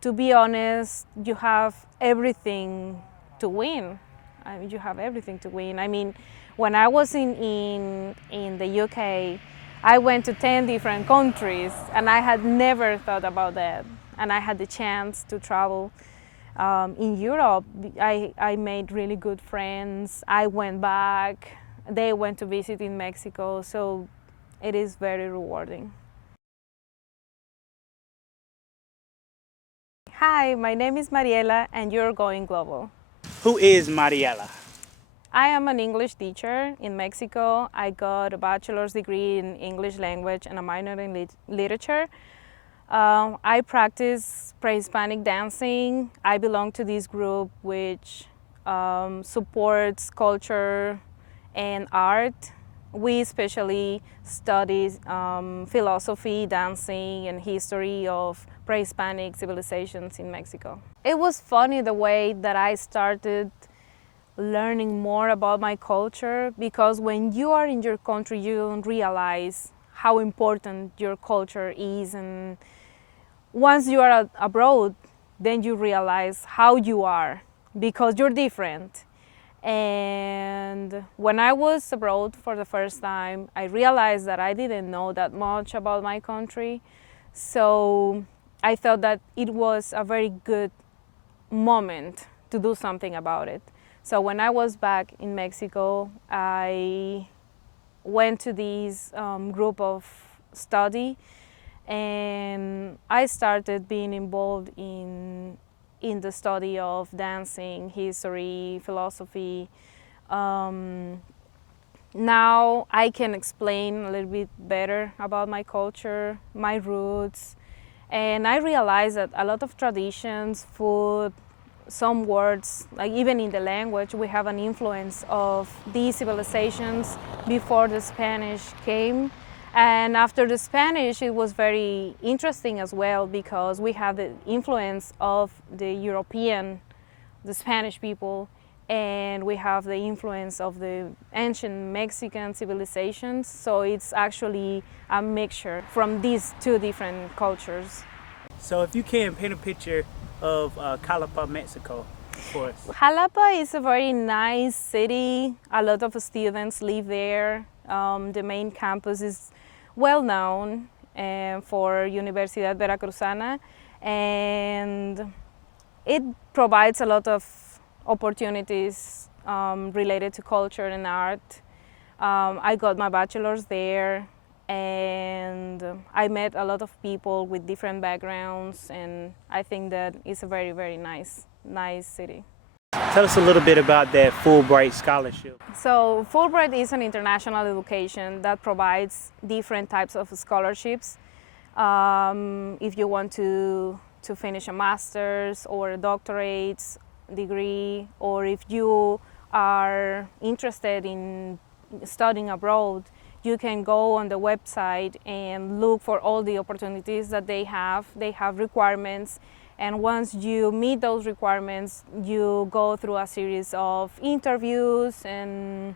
to be honest, you have everything to win. You have everything to win. I mean, when I was in the UK, I went to 10 different countries, and I had never thought about that. And I had the chance to travel in Europe. I made really good friends. I went back. They went to visit in Mexico, so it is very rewarding. Hi, my name is Mariela, and you're going global. Who is Mariela? I am an English teacher in Mexico. I got a bachelor's degree in English language and a minor in literature. I practice pre-Hispanic dancing. I belong to this group which supports culture and art. We especially study philosophy, dancing, and history of pre-Hispanic civilizations in Mexico. It was funny the way that I started learning more about my culture, because when you are in your country you don't realize how important your culture is, and once you are abroad then you realize how you are, because you're different. And when I was abroad for the first time, I realized that I didn't know that much about my country, so I thought that it was a very good moment to do something about it. So when I was back in Mexico, I went to this group of study, and I started being involved in the study of dancing, history, philosophy. Now I can explain a little bit better about my culture, my roots, and I realized that a lot of traditions, food, some words, like even in the language, we have an influence of these civilizations before the Spanish came. And after the Spanish, it was very interesting as well, because we have the influence of the European, the Spanish people, and we have the influence of the ancient Mexican civilizations. So it's actually a mixture from these two different cultures. So if you can paint a picture of Xalapa, Mexico for us. Xalapa is a very nice city. A lot of students live there. The main campus is well known for Universidad Veracruzana, and it provides a lot of opportunities related to culture and art. I got my bachelor's there, and I met a lot of people with different backgrounds, and I think that it's a very, very nice city. Tell us a little bit about that Fulbright scholarship. So Fulbright is an international education that provides different types of scholarships. If you want to finish a master's or a doctorate degree, or if you are interested in studying abroad, you can go on the website and look for all the opportunities that they have. They have requirements, and once you meet those requirements, you go through a series of interviews, and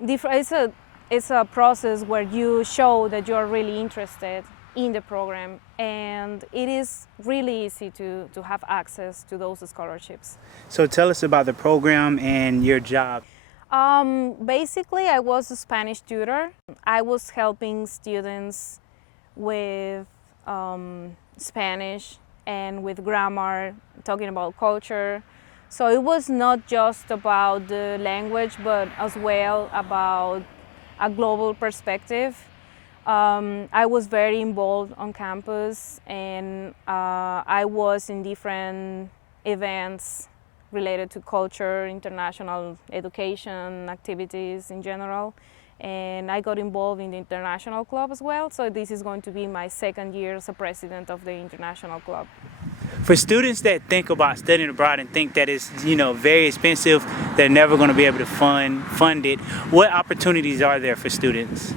it's a process where you show that you're really interested in the program, and it is really easy to have access to those scholarships. So tell us about the program and your job. Basically, I was a Spanish tutor. I was helping students with Spanish and with grammar, talking about culture. So it was not just about the language, but as well about a global perspective. I was very involved on campus, and I was in different events related to culture, international education activities in general, and I got involved in the international club as well. So this is going to be my second year as a president of the international club. For students that think about studying abroad and think that it's very expensive, they're never going to be able to fund it, what opportunities are there for students?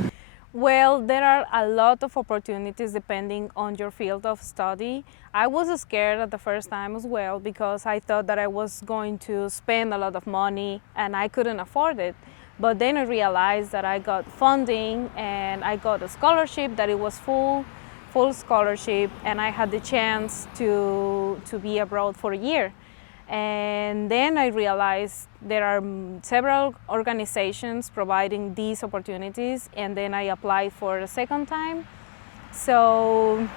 Well, there are a lot of opportunities depending on your field of study. I was scared at the first time as well, because I thought that I was going to spend a lot of money and I couldn't afford it. But then I realized that I got funding and I got a scholarship that it was full. full scholarship, and I had the chance to be abroad for a year. And then I realized there are several organizations providing these opportunities, and then I applied for a second time. So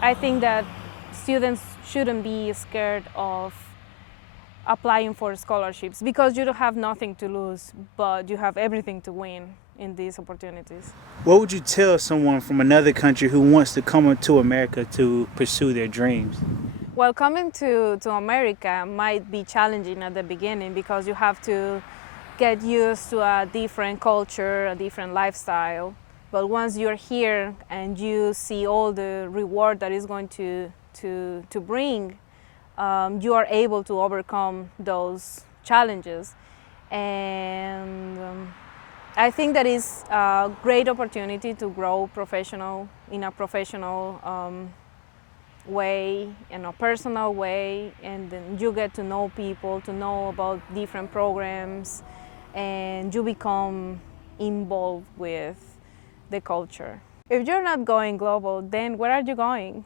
I think that students shouldn't be scared of applying for scholarships because you don't have nothing to lose, but you have everything to win in these opportunities. What would you tell someone from another country who wants to come to America to pursue their dreams? Well, coming to America might be challenging at the beginning because you have to get used to a different culture, a different lifestyle. But once you're here and you see all the reward that is going to bring, you are able to overcome those challenges. And I think that is a great opportunity to grow in a professional way, in a personal way, and then you get to know people, to know about different programs, and you become involved with the culture. If you're not going global, then where are you going?